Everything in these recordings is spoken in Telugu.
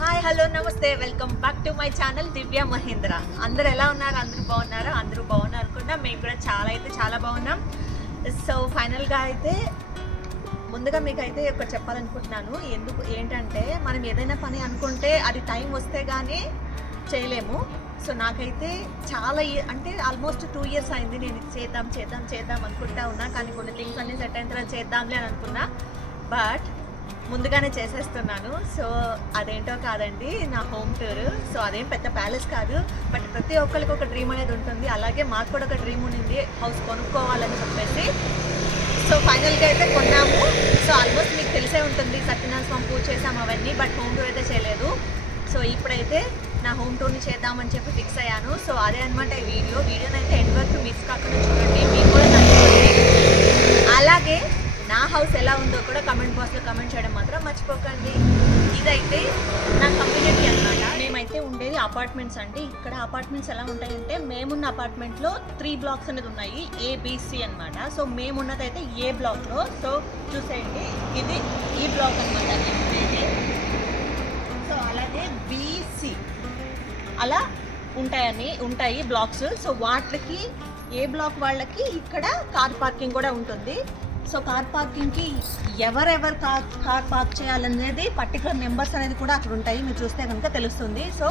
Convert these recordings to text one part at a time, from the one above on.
హాయ్ హలో నమస్తే welcome back to my channel Divya Mahendra. అందరు ఎలా ఉన్నారు? అందరూ బాగున్నారా? అందరూ బాగున్నారు అనుకున్నా. మేము కూడా చాలా బాగున్నాం. సో ఫైనల్గా అయితే ముందుగా మీకు అయితే ఒకటి చెప్పాలనుకుంటున్నాను. ఏంటంటే మనం ఏదైనా పని అనుకుంటే అది టైం వస్తే కానీ చేయలేము. సో నాకైతే అంటే ఆల్మోస్ట్ 2 years అయింది నేను చేద్దాం అనుకుంటా ఉన్నా. కానీ కొన్ని థింగ్స్ అన్నీ సెట్ అయిన తర్వాత చేద్దాంలే అని అనుకున్నా. బట్ ముందుగానే చేసేస్తున్నాను. సో అదేంటో కాదండి, నా హోమ్ టూర్. సో అదేం పెద్ద ప్యాలెస్ కాదు, బట్ ప్రతి ఒక్కరికి ఒక డ్రీమ్ అనేది ఉంటుంది. అలాగే మాకు కూడా ఒక డ్రీమ్ ఉంది, హౌస్ కొనుక్కోవాలని చెప్పేసి. సో ఫైనల్గా అయితే కొన్నాము. సో ఆల్మోస్ట్ మీకు తెలిసే ఉంటుంది, సత్యనారాయణ స్వామి పూజ చేసాము అవన్నీ, బట్ హోమ్ టూర్ అయితే చేయలేదు. సో ఇప్పుడైతే నా హోమ్ టూర్ని చేద్దామని చెప్పి ఫిక్స్ అయ్యాను. సో అదే అనమాట ఈ వీడియోని అయితే ఎండ్ వరకు మిస్ కాకుండా చూడండి, మీకు కూడా నచ్చుతుంది. అలాగే నా హౌస్ ఎలా ఉందో కూడా కమెంట్ బాక్స్లో కమెంట్ చేయడం మాత్రం మర్చిపోకండి. ఇదైతే నా కమ్యూనిటీ అనమాట. మేమైతే ఉండేది అపార్ట్మెంట్స్ అండి. ఇక్కడ అపార్ట్మెంట్స్ ఎలా ఉంటాయంటే, మేమున్న అపార్ట్మెంట్లో 3 blocks అనేది ఉన్నాయి, ABC అనమాట. సో మేమున్నదైతే ఏ బ్లాక్లో. సో చూసేయండి, ఇది ఈ బ్లాక్ అనమాట. సో అలాగే BC అలా ఉంటాయి బ్లాక్స్. సో వాటికి ఏ బ్లాక్ వాళ్ళకి ఇక్కడ కార్ పార్కింగ్ కూడా ఉంటుంది. సో కార్ పార్కింగ్కి ఎవరెవరు కార్ పార్క్ చేయాలనేది పర్టికులర్ నెంబర్స్ అనేది కూడా అక్కడ ఉంటాయి, మీరు చూస్తే కనుక తెలుస్తుంది. సో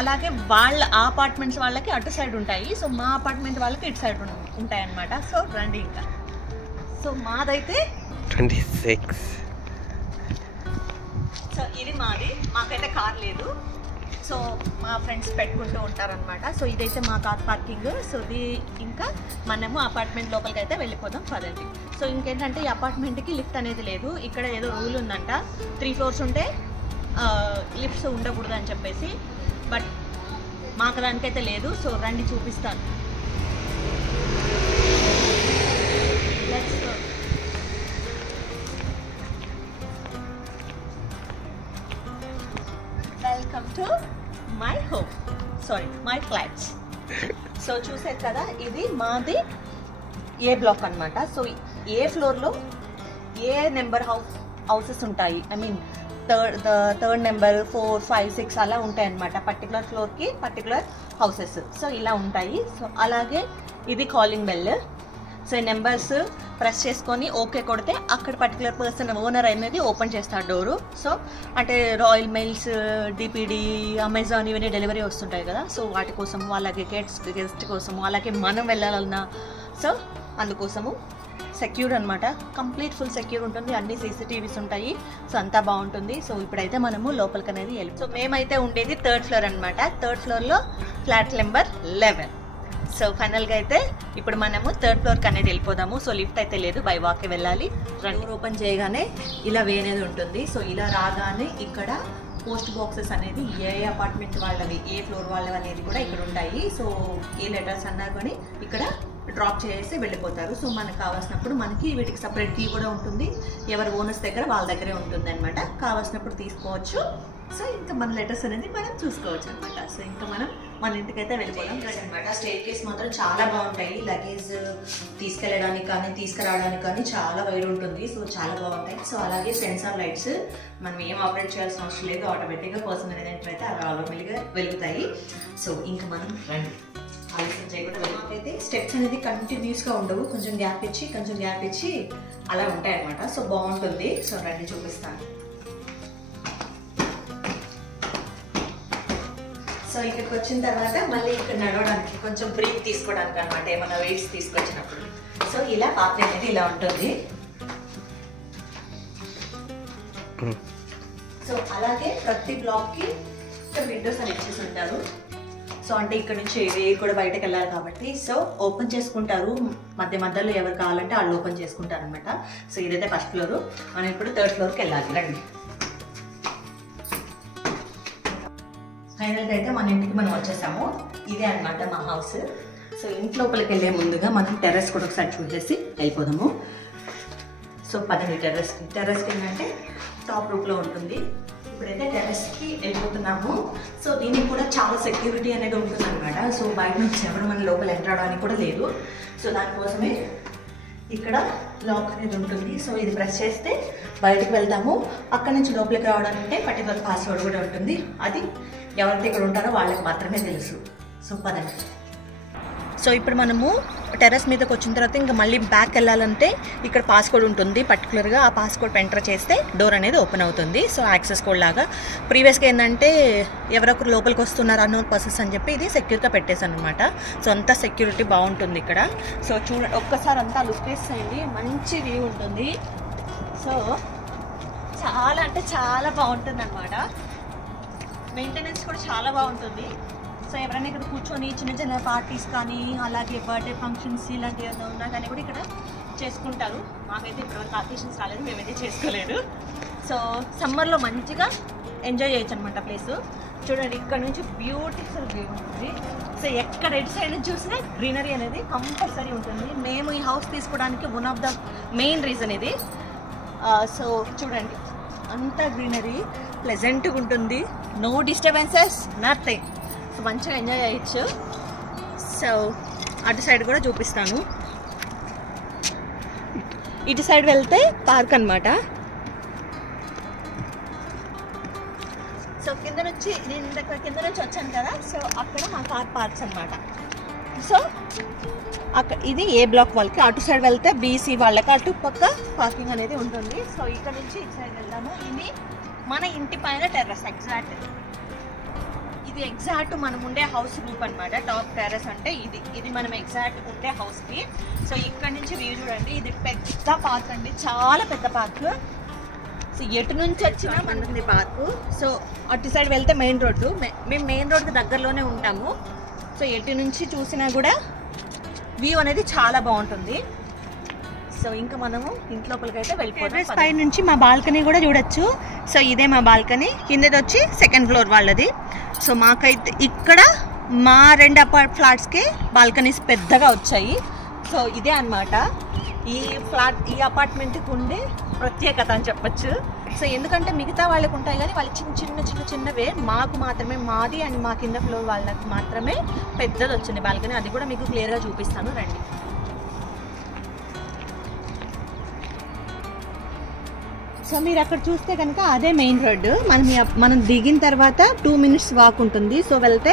అలాగే వాళ్ళ అపార్ట్మెంట్స్ వాళ్ళకి అటు సైడ్ ఉంటాయి, సో మా అపార్ట్మెంట్ వాళ్ళకి ఇటు సైడ్ ఉంటాయి అన్నమాట. సో రండి ఇంకా. సో మాదైతే 26. సో ఇది మాకైతే కార్ లేదు. సో మా ఫ్రెండ్స్ పెట్టుకుంటూ ఉంటారనమాట. సో ఇదైతే మా కార్ పార్కింగ్. సో ఇది ఇంకా మనము అపార్ట్మెంట్ లోపలికి అయితే వెళ్ళిపోదాం పదండి. సో ఇంకేంటంటే ఈ అపార్ట్మెంట్కి లిఫ్ట్ అనేది లేదు. ఇక్కడ ఏదో రూల్ ఉందంట, 3 floors ఉంటే లిఫ్ట్స్ ఉండకూడదు అని చెప్పేసి, బట్ మాకు దానికైతే లేదు. సో రండి చూపిస్తాను. Welcome to my home, my flats. So చూసారు కదా, ఇది మాది ఏ బ్లాక్ అనమాట. సో ఏ ఫ్లోర్లో ఏ నెంబర్ హౌసెస్ ఉంటాయి, ఐ మీన్ థర్డ్ నెంబర్ 4, 5, 6 అలా ఉంటాయి అనమాట. పర్టికులర్ ఫ్లోర్కి పర్టికులర్ హౌసెస్. సో ఇలా ఉంటాయి. సో అలాగే ఇది కాలింగ్ బెల్. సో ఈ నెంబర్స్ ప్రెస్ చేసుకొని ఓకే కొడితే అక్కడ పర్టికులర్ పర్సన్ ఓనర్ అనేది ఓపెన్ చేస్తాడు డోరు. సో అంటే రాయల్ మెయిల్స్, DPD, అమెజాన్ ఇవన్నీ డెలివరీ వస్తుంటాయి కదా. సో వాటి కోసము, అలాగే గెస్ట్ కోసము, అలాగే మనం వెళ్ళాలన్నా, సో అందుకోసము సెక్యూర్ అనమాట. కంప్లీట్ ఫుల్ సెక్యూర్ ఉంటుంది, అన్ని CCTVs ఉంటాయి. సో అంతా బాగుంటుంది. సో ఇప్పుడైతే మనము లోపలికి అనేది సో మేమైతే ఉండేది 3rd floor అనమాట. 3rd floorలో flat number 11. సో ఫైనల్గా అయితే ఇప్పుడు మనము 3rd floorకి అనేది వెళ్ళిపోదాము. సో లిఫ్ట్ అయితే లేదు, బై వాకే వెళ్ళాలి. డోర్ ఓపెన్ చేయగానే ఇలా వే అనేది ఉంటుంది. సో ఇలా రాగానే ఇక్కడ పోస్ట్ బాక్సెస్ అనేది ఏ అపార్ట్మెంట్ వాళ్ళవి, ఏ ఫ్లోర్ వాళ్ళవి అనేది కూడా ఇక్కడ ఉంటాయి. సో ఏ లెటర్స్ అన్నా కానీ ఇక్కడ డ్రాప్ చేసి వెళ్ళిపోతారు. సో మనకు కావాల్సినప్పుడు మనకి వీటికి సపరేట్ కీ కూడా ఉంటుంది. ఎవరి ఓనర్స్ దగ్గర వాళ్ళ దగ్గరే ఉంటుంది అనమాట. కావాల్సినప్పుడు తీసుకోవచ్చు. సో ఇంకా మన లెటర్స్ అనేది మనం చూసుకోవచ్చు అనమాట. సో ఇంకా మనం మన ఇంటికైతే వెళ్ళిపోదాం అనమాట. స్టేర్ కేస్ మాత్రం చాలా బాగుంటాయి. లగేజ్ తీసుకెళ్ళడానికి కానీ తీసుకురావడానికి కానీ చాలా వైడ్ ఉంటుంది. సో చాలా బాగుంటాయి. సో అలాగే సెన్సార్ లైట్స్ మనం ఏం ఆపరేట్ చేయాల్సిన అవసరం లేదు, ఆటోమేటిక్గా పర్సన్ అనేది ఏంటంటే అవి ఆటోమేటిక్గా వెలుగుతాయి. సో ఇంకా మనం రండి, ఆలస్యం చేయకుండా. అయితే స్టెప్స్ అనేది కంటిన్యూస్గా ఉండవు, కొంచెం గ్యాప్ ఇచ్చి అలా ఉంటాయి అనమాట. సో బాగుంటుంది. సో రండి చూపిస్తాను. సో ఇక్కడికి వచ్చిన తర్వాత మళ్ళీ ఇక్కడ నడవడానికి కొంచెం బ్రేక్ తీసుకోవడానికి అనమాట, ఏమైనా వెయిట్స్ తీసుకొచ్చినప్పుడు. సో ఇలా పాత్ర అనేది ఇలా ఉంటుంది. సో అలాగే ప్రతి బ్లాక్కి ఇక్కడ విండోస్ అని ఇచ్చేసి ఉంటారు. సో అంటే ఇక్కడ నుంచి ఎయిర్ కూడా బయటకు వెళ్ళాలి కాబట్టి సో ఓపెన్ చేసుకుంటారు. మధ్యలో ఎవరు కావాలంటే వాళ్ళు ఓపెన్ చేసుకుంటారు అనమాట. సో ఇదైతే 1st floor. మనం ఇప్పుడు 3rd floorకి వెళ్ళాలి. రండి. ఫైనల్గా అయితే మన ఇంటికి మనం వచ్చేసాము. ఇదే అనమాట మా హౌస్. సో ఇంటి లోపలికి వెళ్ళే ముందుగా మనం టెర్రస్ కూడా ఒకసారి చూసేసి వెళ్ళిపోదాము. సో పదండి టెర్రస్కి ఏంటంటే టాప్ రూఫ్లో ఉంటుంది. ఇప్పుడైతే టెర్రస్కి వెళ్ళిపోతున్నాము. సో దీనికి కూడా చాలా సెక్యూరిటీ అనేది ఉంటుంది అనమాట. సో బయట నుంచి ఎవరు మన లోపల ఎంటర్ అవడానికి కూడా లేదు. సో దానికోసమే ఇక్కడ లాక్ అనేది ఉంటుంది. సో ఇది ప్రెస్ చేస్తే బయటకు వెళ్తాము. అక్కడ నుంచి లోపలికి రావడానికి పర్టికులర్ పాస్వర్డ్ కూడా ఉంటుంది. అది ఎవరైతే ఇక్కడ ఉంటారో వాళ్ళకి మాత్రమే తెలుసు. సో పదండి. సో ఇప్పుడు మనము టెర్రస్ మీదకి వచ్చిన తర్వాత ఇంకా మళ్ళీ బ్యాక్ వెళ్ళాలంటే ఇక్కడ పాస్కోడ్ ఉంటుంది. పర్టికులర్గా ఆ పాస్కోడ్ ఎంటర్ చేస్తే డోర్ అనేది ఓపెన్ అవుతుంది. సో యాక్సెస్ కోడ్ లాగా. ప్రీవియస్గా ఏంటంటే ఎవరొకరు లోపలికి వస్తున్నారు అన్నోన్ పర్సన్స్ అని చెప్పి ఇది సెక్యూర్గా పెట్టేశాను అనమాట. సో అంతా సెక్యూరిటీ బాగుంటుంది ఇక్కడ. సో చూడండి, ఒక్కసారి అంతా లుక్ వేసేయండి, మంచి వ్యూ ఉంటుంది. సో చాలా అంటే చాలా బాగుంటుంది అనమాట. మెయింటెనెన్స్ కూడా చాలా బాగుంటుంది. సో ఎవరైనా ఇక్కడ కూర్చొని చిన్న చిన్న పార్టీస్ కానీ అలాగే బర్త్డే ఫంక్షన్స్ ఇలాంటివి ఏమైనా ఉన్నా కానీ కూడా ఇక్కడ చేసుకుంటారు. మాకైతే ఇప్పటివరకు అకేషన్స్ రాలేదు, మేమైతే చేసుకోలేదు. సో సమ్మర్లో మంచిగా ఎంజాయ్ చేయొచ్చు అనమాట ప్లేస్. చూడండి, ఇక్కడ నుంచి బ్యూటిఫుల్ వ్యూ ఉంటుంది. సో ఎక్కడ ఎటు సైడ్ నుంచి చూసినా గ్రీనరీ అనేది కంపల్సరీ ఉంటుంది. మేము ఈ హౌస్ తీసుకోవడానికి one of the main reason ఇది. సో చూడండి, అంతా గ్రీనరీ, ప్లెజెంట్గా ఉంటుంది, నో డిస్టర్బెన్సెస్, నథింగ్. సో మంచిగా ఎంజాయ్ చేయొచ్చు. సో అటు సైడ్ కూడా చూపిస్తాను. ఇటు సైడ్ వెళ్తే పార్క్ అనమాట. సో కింద నుంచి నేను కింద నుంచి వచ్చాను కదా, సో అక్కడ మా కార్ పార్క్స్ అనమాట. సో అక్కడ ఇది ఏ బ్లాక్ వాళ్ళకి, అటు సైడ్ వెళ్తే బీసీ వాళ్ళకి అటు పక్క పార్కింగ్ అనేది ఉంటుంది. సో ఇక్కడ నుంచి ఇటు సైడ్ వెళ్దాము. ఇది మన ఇంటి పైన టెర్రస్, ఎగ్జాక్ట్ మనం ఉండే హౌస్ రూప్ అనమాట. టాప్ టెర్రస్ అంటే ఇది మనం ఎగ్జాక్ట్ ఉండే హౌస్కి. సో ఇక్కడ నుంచి వ్యూ చూడండి, ఇది పెద్ద పార్క్ అండి, చాలా పెద్ద పార్క్. సో ఎటు నుంచి వచ్చినా మనది పార్కు. సో అటు సైడ్ వెళ్తే మెయిన్ రోడ్డు, మేము మెయిన్ రోడ్కి దగ్గరలోనే ఉంటాము. సో ఎటు నుంచి చూసినా కూడా వ్యూ అనేది చాలా బాగుంటుంది. సో ఇంకా మనము ఇంటి లోపలికి అయితే వెళ్ళిపోతాం. పై నుంచి మా బాల్కనీ కూడా చూడొచ్చు. సో ఇదే మా బాల్కనీ, కిందది వచ్చి సెకండ్ ఫ్లోర్ వాళ్ళది. సో మాకైతే ఇక్కడ మా 2 ఫ్లాట్స్కి బాల్కనీస్ పెద్దగా వచ్చాయి. సో ఇదే అన్నమాట ఈ అపార్ట్మెంట్కి ఉండే ప్రత్యేకత అని చెప్పచ్చు. సో ఎందుకంటే మిగతా వాళ్ళకి ఉంటాయి కానీ వాళ్ళు చిన్నవే, మాకు మాత్రమే, మాది అండ్ మా కింద ఫ్లోర్ వాళ్ళకి మాత్రమే పెద్దది వచ్చింది బాల్కనీ. అది కూడా మీకు క్లియర్గా చూపిస్తాను, రండి. సో మీరు అక్కడ చూస్తే కనుక అదే మెయిన్ రోడ్డు. మనం దిగిన తర్వాత 2 minutes వాక్ ఉంటుంది. సో వెళ్తే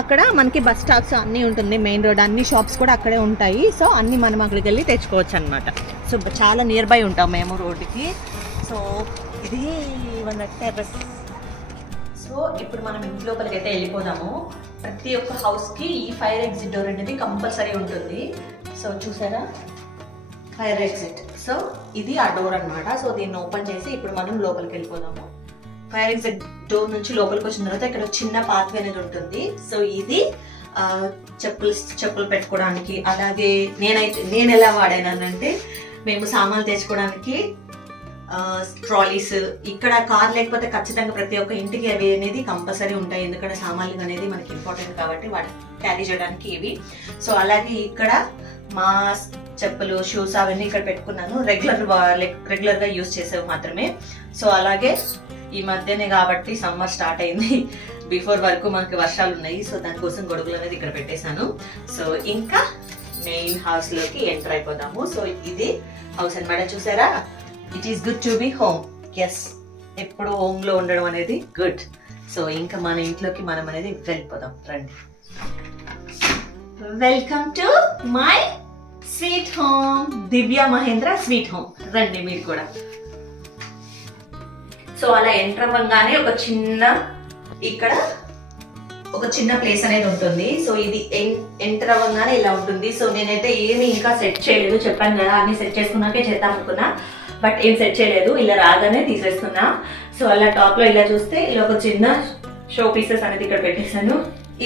అక్కడ మనకి బస్ స్టాప్స్ అన్నీ ఉంటుంది, మెయిన్ రోడ్, అన్ని షాప్స్ కూడా అక్కడే ఉంటాయి. సో అన్నీ మనం అక్కడికి వెళ్ళి తెచ్చుకోవచ్చు అనమాట. సో చాలా నియర్ బై ఉంటాం మేము రోడ్డుకి. సో ఇది మన టెర్రస్. సో ఇప్పుడు మనం ఇంటి లోపలికి అయితే వెళ్ళిపోదాము. ప్రతి ఒక్క హౌస్కి ఈ ఫైర్ ఎగ్జిట్ డోర్ అనేది కంపల్సరీ ఉంటుంది. సో చూసారా, ఫైర్ ఎగ్జిట్. సో ఇది ఆ డోర్ అనమాట. సో దీన్ని ఓపెన్ చేసి ఇప్పుడు మనం లోపలికి వెళ్ళిపోదాము. ఫైర్ ఎగ్జిట్ డోర్ నుంచి లోపలికి వచ్చిన తర్వాత ఇక్కడ చిన్న పాత్వే అనేది ఉంటుంది. సో ఇది చెప్పులు పెట్టుకోవడానికి, అలాగే నేను ఎలా వాడానంటే మేము సామాన్లు తెచ్చుకోవడానికి ట్రాలీస్, ఇక్కడ కార్ లేకపోతే ఖచ్చితంగా ప్రతి ఒక్క ఇంటికి అవి అనేది కంపల్సరీ ఉంటాయి. ఎందుకంటే సామాన్లు అనేది మనకి ఇంపార్టెంట్ కాబట్టి వాటి క్యారీ చేయడానికి ఇవి. సో అలాగే ఇక్కడ మా చెప్పులు, షూస్ అవన్నీ ఇక్కడ పెట్టుకున్నాను. రెగ్యులర్గా యూజ్ చేసేవి మాత్రమే. సో అలాగే ఈ మధ్యనే కాబట్టి సమ్మర్ స్టార్ట్ అయింది, బిఫోర్ వరకు మనకి వర్షాలు ఉన్నాయి. సో దానికోసం గొడుగులు అనేది ఇక్కడ పెట్టేశాను. సో ఇంకా మెయిన్ హౌస్ లోకి ఎంటర్ అయిపోదాము. సో ఇది హౌస్ అన్నమాట. చూసారా, it is good to be home. Yes, ఎప్పుడు హోమ్ లో ఉండడం అనేది గుడ్. సో ఇంకా మన ఇంట్లోకి మనం అనేది వెళ్ళిపోదాం, రండి. Welcome to my sweet home, Divya Mahendra sweet home. రండి మీరు కూడా. సో అలా ఎంటర్ అవ్వగానే ఇక్కడ ఒక చిన్న ప్లేస్ అనేది ఉంటుంది. సో ఇది ఎంటర్ అవ్వగానే ఇలా ఉంటుంది. సో నేనైతే ఏమి ఇంకా సెట్ చేయలేదు, చెప్పాను కదా అన్ని సెట్ చేసుకున్నాకే చేద్దాం అనుకున్నా, బట్ ఏం సెట్ చేయలేదు. ఇలా రాగానే తీసేస్తున్నా. సో అలా టాప్ లో ఇలా చూస్తే ఇలా ఒక చిన్న షో పీసెస్ అనేది ఇక్కడ పెట్టేశాను.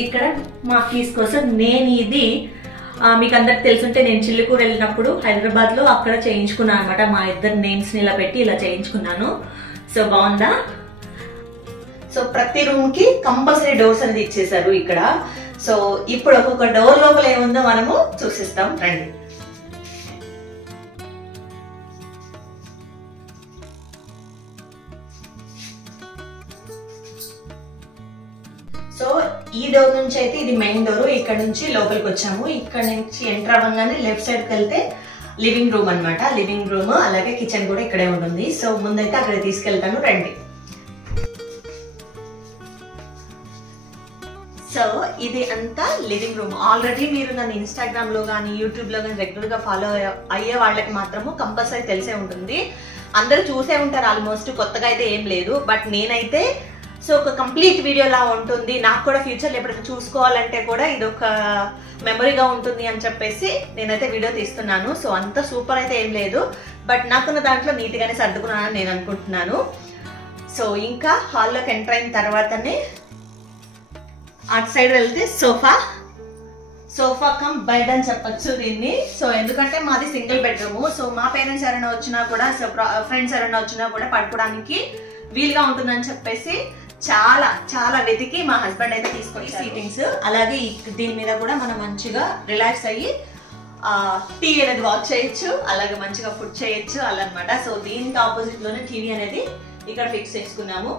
ఇక్కడ మా కీస్ కోసం నేను ఇది మీకు అందరికి తెలుసుంటే నేను చిల్లుకూరు వెళ్ళినప్పుడు హైదరాబాద్ లో అక్కడ చేయించుకున్నాను అనమాట. మా ఇద్దరు నేమ్స్ ని ఇలా పెట్టి ఇలా చేయించుకున్నాను. సో బాగుందా. సో ప్రతి రూమ్ కి కంపల్సరీ డోర్స్ అనేది ఇచ్చేసారు ఇక్కడ. సో ఇప్పుడు ఒక్కొక్క డోర్ లోపల ఏముందో మనము చూసిస్తాం, రండి. సో ఈ డోర్ నుంచి అయితే ఇది మెయిన్ డోర్. ఇక్కడ నుంచి లోపలికి వచ్చాము. ఇక్కడ నుంచి ఎంటర్ అవ్వగానే లెఫ్ట్ సైడ్కి వెళ్తే లివింగ్ రూమ్ అన్నమాట. లివింగ్ రూమ్ అలాగే కిచెన్ కూడా ఇక్కడే ఉంటుంది. సో ముందైతే అక్కడ తీసుకెళ్తాను, రండి. సో ఇది అంతా లివింగ్ రూమ్. ఆల్రెడీ మీరు నన్ను ఇన్స్టాగ్రామ్ లో కానీ యూట్యూబ్ లో కానీ రెగ్యులర్ గా ఫాలో అయ్యే వాళ్ళకి మాత్రము కంపల్సరీ తెలిసే ఉంటుంది, అందరూ చూసే ఉంటారు ఆల్మోస్ట్, కొత్తగా అయితే ఏం లేదు. బట్ నేనైతే సో ఒక కంప్లీట్ వీడియోలా ఉంటుంది, నాకు కూడా ఫ్యూచర్లో ఎప్పుడైనా చూసుకోవాలంటే కూడా ఇది ఒక మెమరీగా ఉంటుంది అని చెప్పేసి నేనైతే వీడియో తీస్తున్నాను. సో అంత సూపర్ అయితే ఏం లేదు, బట్ నాకున్న దాంట్లో నీట్గానే సర్దుకున్నానని నేను అనుకుంటున్నాను. సో ఇంకా హాల్లోకి ఎంటర్ అయిన తర్వాతనే అటు సైడ్ వెళ్తే సోఫా కమ్ బెడ్ అని చెప్పచ్చు దీన్ని. సో ఎందుకంటే మాది సింగిల్ బెడ్రూమ్. సో మా పేరెంట్స్ ఎవరైనా వచ్చినా కూడా, సో ఫ్రెండ్స్ ఎవరైనా వచ్చినా కూడా పడుకోవడానికి వీలుగా ఉంటుందని చెప్పేసి చాలా చాలా వెతికి మా హస్బెండ్ అయితే తీసుకొని సీటింగ్స్, అలాగే దీని మీద కూడా మనం మంచిగా రిలాక్స్ అయ్యి టీవీ అనేది వాచ్ చేయొచ్చు, అలాగే మంచిగా ఫుడ్ చేయొచ్చు అలా అనమాట. సో దీనికి ఆపోజిట్ లోనే టీవీ అనేది ఇక్కడ ఫిక్స్ చేసుకున్నాము.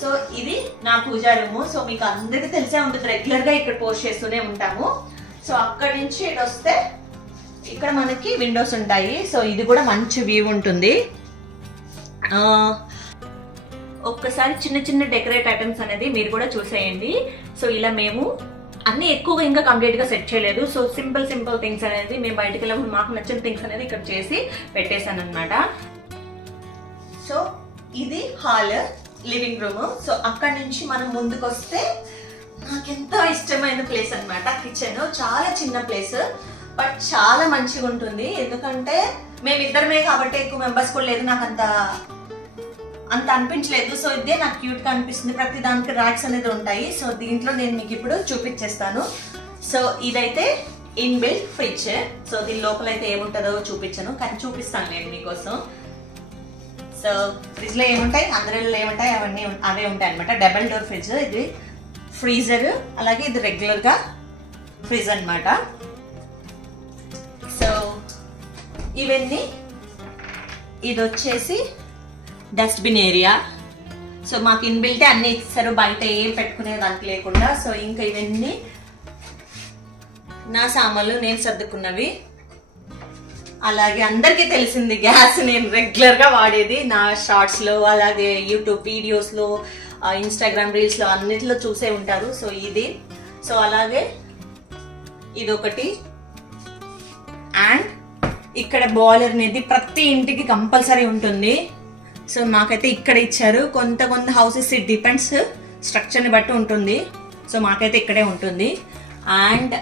సో ఇది నా పూజా రూమ్. సో మీకు అందరికీ తెలిసే ఉంటుంది, రెగ్యులర్ గా ఇక్కడ పోస్ట్ చేస్తూనే ఉంటాము. సో అక్కడి నుంచి ఇటు వస్తే ఇక్కడ మనకి విండోస్ ఉంటాయి. సో ఇది కూడా మంచి వ్యూ ఉంటుంది. ఒక్కసారి చిన్న చిన్న డెకరేట్ ఐటమ్స్ అనేది మీరు కూడా చూసేయండి. సో ఇలా మేము అన్ని ఎక్కువగా ఇంకా కంప్లీట్ గా సెట్ చేయలేదు. సో సింపుల్ థింగ్స్ అనేది మేము బయటకు వెళ్ళినప్పుడు మాకు నచ్చిన థింగ్స్ అనేది ఇక్కడ చేసి పెట్టేశాను అనమాట. సో ఇది హాల్, లివింగ్ రూమ్. సో అక్కడి నుంచి మనం ముందుకు వస్తే నాకెంతో ఇష్టమైన ప్లేస్ అనమాట కిచెన్. చాలా చిన్న ప్లేస్ బట్ చాలా మంచిగా ఉంటుంది, ఎందుకంటే మేమిద్దరమే కాబట్టి ఎక్కువ మెంబర్స్ కూడా లేదు, నాకు అంత అనిపించలేదు. సో ఇదే నాకు క్యూట్ గా అనిపిస్తుంది. ప్రతి దానికి ర్యాక్స్ అనేది ఉంటాయి. సో దీంట్లో నేను మీకు ఇప్పుడు చూపించేస్తాను. సో ఇదైతే ఇన్బిల్ట్ ఫ్రిడ్జ్. సో దీని లోపల అయితే ఏముంటుందో చూపించను, కానీ చూపిస్తాను నేను మీకోసం. సో ఫ్రిడ్జ్ లో ఏముంటాయి, అందరిలో ఏముంటాయి అవే ఉంటాయి అనమాట. డబల్ డోర్ ఫ్రిడ్జ్, ఇది ఫ్రీజర్, అలాగే ఇది రెగ్యులర్ గా ఫ్రిడ్జ్ అనమాట. సో ఇవన్నీ, ఇది వచ్చేసి డస్ట్బిన్ ఏరియా. సో మాకు ఇన్బిల్టే అన్ని ఇస్తారు, బయట ఏం పెట్టుకునే దానికి లేకుండా. సో ఇంకా ఇవన్నీ నా సామాన్లు, నేను సర్దుకున్నవి. అలాగే అందరికీ తెలిసింది గ్యాస్ నేను రెగ్యులర్ గా వాడేది, నా షార్ట్స్ లో అలాగే యూట్యూబ్ వీడియోస్ లో ఇన్స్టాగ్రామ్ రీల్స్ లో అన్నిటిలో చూసే ఉంటారు. సో ఇది, సో అలాగే ఇదొకటి. అండ్ ఇక్కడ బాయిలర్ అనేది ప్రతి ఇంటికి కంపల్సరీ ఉంటుంది. సో మాకైతే ఇక్కడ ఇచ్చారు. కొంత హౌసెస్ ఇట్ డిపెండ్స్, స్ట్రక్చర్ని బట్టి ఉంటుంది. సో మాకైతే ఇక్కడే ఉంటుంది. అండ్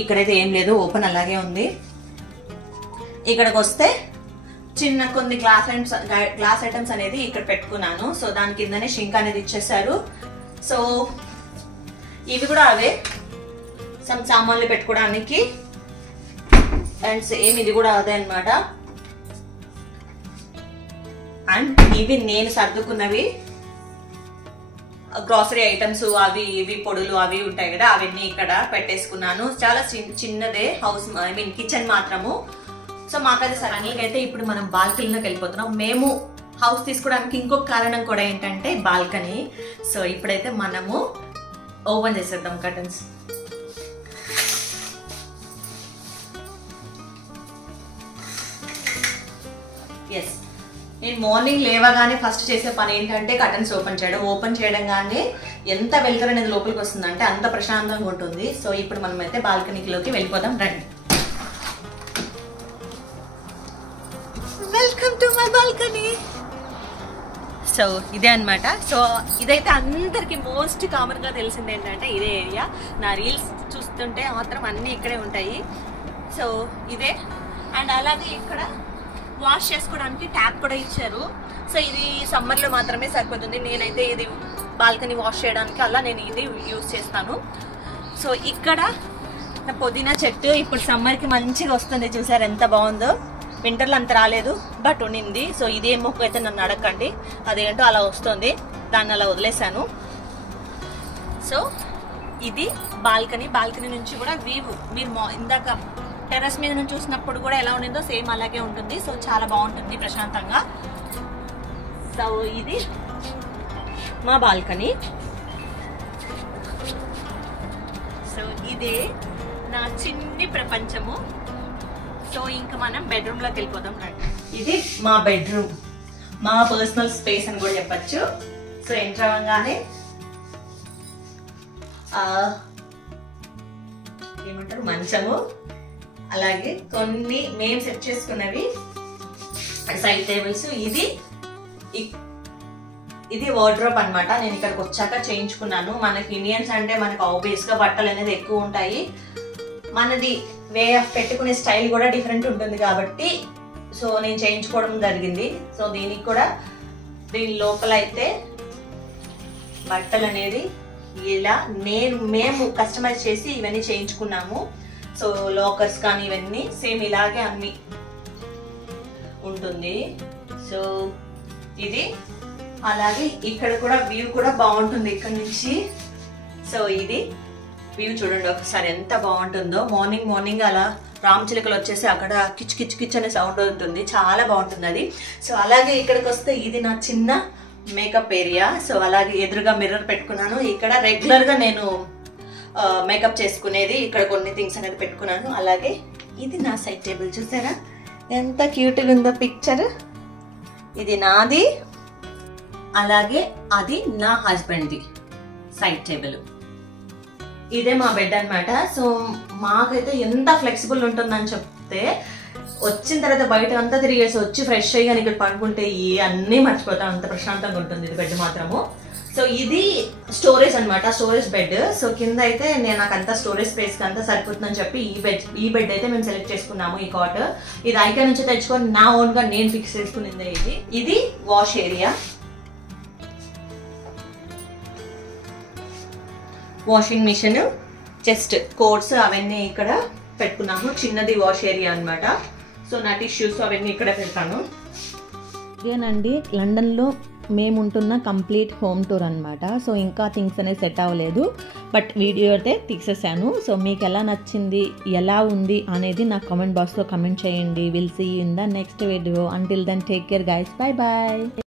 ఇక్కడైతే ఏం లేదు, ఓపెన్ అలాగే ఉంది. ఇక్కడికి వస్తే చిన్న కొన్ని గ్లాస్ ఐటమ్స్ అనేది ఇక్కడ పెట్టుకున్నాను. సో దాని కిందనే షింక్ అనేది ఇచ్చేసారు. సో ఇవి కూడా అవే సామాన్లు పెట్టుకోవడానికి. అండ్ సేమ్ ఇది కూడా అదే అనమాట. అండ్ ఇవి నేను సర్దుకున్నవి గ్రాసరీ ఐటమ్స్, అవి ఇవి పొడులు అవి ఉంటాయి కదా, అవన్నీ ఇక్కడ పెట్టేసుకున్నాను. చాలా చిన్నదే హౌస్, ఐ మీన్ కిచెన్ మాత్రము. సో మాకైతే సరైనకైతే ఇప్పుడు మనం బాల్కనీలోకి వెళ్ళిపోతున్నాం. మేము హౌస్ తీసుకోవడానికి ఇంకొక కారణం కూడా ఏంటంటే బాల్కనీ. సో ఇప్పుడైతే మనము ఓపెన్ చేసేద్దాం కర్టన్స్. ఎస్, నేను మార్నింగ్ లేవగానే ఫస్ట్ చేసే పని ఏంటంటే కర్టన్స్ ఓపెన్ చేయడం కానీ ఎంత వెళ్తారు అనేది లోపలికి వస్తుందంటే అంత ప్రశాంతంగా ఉంటుంది. సో ఇప్పుడు మనం అయితే బాల్కనీలోకి వెళ్ళిపోదాం, రండి. Welcome to my balcony. So ఇదే అనమాట. సో ఇదైతే అందరికి మోస్ట్ కామన్ గా తెలిసింది ఏంటంటే ఇదే ఏరియా. నా రీల్స్ చూస్తుంటే మాత్రం అన్ని ఇక్కడే ఉంటాయి. సో ఇదే. అండ్ అలాగే ఇక్కడ వాష్ చేసుకోవడానికి ట్యాప్ కూడా ఇచ్చారు. సో ఇది సమ్మర్ లో మాత్రమే సరిపోతుంది. నేనైతే ఇది బాల్కనీ వాష్ చేయడానికి అలా నేను ఇది యూజ్ చేస్తాను. సో ఇక్కడ పుదీనా చెట్టు ఇప్పుడు సమ్మర్ కి మంచిగా వస్తుంది, చూసారు ఎంత బాగుందో. వింటర్లో అంత రాలేదు బట్ ఉండింది. సో ఇదే మొక్క అయితే నన్ను అడగండి, అదేంటో అలా వస్తుంది, దాన్ని అలా వదిలేసాను. సో ఇది బాల్కనీ నుంచి కూడా వ్యూ మీరు ఇందాక టెర్రస్ మీద నుంచి చూసినప్పుడు కూడా ఎలా ఉండిందో సేమ్ అలాగే ఉంటుంది. సో చాలా బాగుంటుంది ప్రశాంతంగా. సో ఇది మా బాల్కనీ. సో ఇదే నా చిన్ని ప్రపంచము. సో ఇంకా మనం బెడ్రూమ్లోకి వెళ్ళిపోదాం. ఇది మా బెడ్రూమ్, మా పర్సనల్ స్పేస్ అని కూడా చెప్పచ్చు. సో ఎంటర్ అవ్వగానే ఏమంటారు మంచము, అలాగే కొన్ని మేము సెట్ చేసుకున్నవి సైడ్ టేబుల్స్. ఇది వార్డ్రోబ్ అన్నమాట. నేను ఇక్కడికి వచ్చాక చేయించుకున్నాను. మనకి ఇండియన్స్ అంటే మనకు ఆబ్వియస్ గా బట్టలు అనేది ఎక్కువ ఉంటాయి. మనది వే ఆఫ్ పెట్టుకునే స్టైల్ కూడా డిఫరెంట్ ఉంటుంది కాబట్టి సో నేను చేయించుకోవడం జరిగింది. సో దీనికి కూడా దీని లోపల అయితే బట్టలు అనేది ఇలా మేము కస్టమైజ్ చేసి ఇవన్నీ చేయించుకున్నాము. సో లాకర్స్ కానీ ఇవన్నీ సేమ్ ఇలాగే అన్ని ఉంటుంది. సో ఇది అలాగే ఇక్కడ కూడా వ్యూ కూడా బాగుంటుంది ఇక్కడ నుంచి. సో ఇది వ్యూ చూడండి ఒకసారి ఎంత బాగుంటుందో. మార్నింగ్ అలా రామచిలుకలు వచ్చేసి అక్కడ కిచ్ కిచ్ కిచ్ అనే సౌండ్ అవుతుంది, చాలా బాగుంటుంది అది. సో అలాగే ఇక్కడికి వస్తే ఇది నా చిన్న మేకప్ ఏరియా. సో అలాగే ఎదురుగా మిర్రర్ పెట్టుకున్నాను. ఇక్కడ రెగ్యులర్గా నేను మేకప్ చేసుకునేది, ఇక్కడ కొన్ని థింగ్స్ అనేది పెట్టుకున్నాను. అలాగే ఇది నా సైడ్ టేబుల్ చూసారా ఎంత క్యూట్గా ఉందో పిక్చర్. ఇది నాది, అలాగే అది నా హస్బెండ్ది సైడ్ టేబుల్. ఇదే మా బెడ్ అన్నమాట. సో మాకైతే ఎంత ఫ్లెక్సిబుల్ ఉంటుందని చెప్తే, వచ్చిన తర్వాత బయట అంతా తిరిగేసి వచ్చి ఫ్రెష్ అయ్యి ఇక్కడ పడుకుంటే అన్నీ మర్చిపోతాం, అంత ప్రశాంతంగా ఉంటుంది ఇది బెడ్ మాత్రము. సో ఇది స్టోరేజ్ అనమాట, స్టోరేజ్ బెడ్. సో కింద అయితే నాకు అంతా స్టోరేజ్ స్పేస్ కి అంతా సరిపోతుందని చెప్పి ఈ బెడ్ అయితే మేము సెలెక్ట్ చేసుకున్నాము. ఈ కాట్ ఇది ఐకా నుంచి తెచ్చుకొని నా ఓన్ గా నేను ఫిక్స్ చేసుకునిందే. ఇది wash area, washing machine, chest coats అవన్నీ ఇక్కడ పెట్టుకున్నాము. చిన్నది వాష్ ఏరియా అనమాట. సో నా టిష్యూస్ అవన్నీ ఇక్కడ పెడతాను. ఇదేనండి లండన్లో మేము ఉంటున్న కంప్లీట్ హోమ్ టూర్ అనమాట. సో ఇంకా థింగ్స్ అనేది సెట్ అవ్వలేదు, బట్ వీడియో అయితే తీసేసాను. సో మీకు ఎలా నచ్చింది, ఎలా ఉంది అనేది నా కామెంట్ బాక్స్లో కమెంట్ చేయండి. Will see you in the next video. Until then take care guys, bye bye.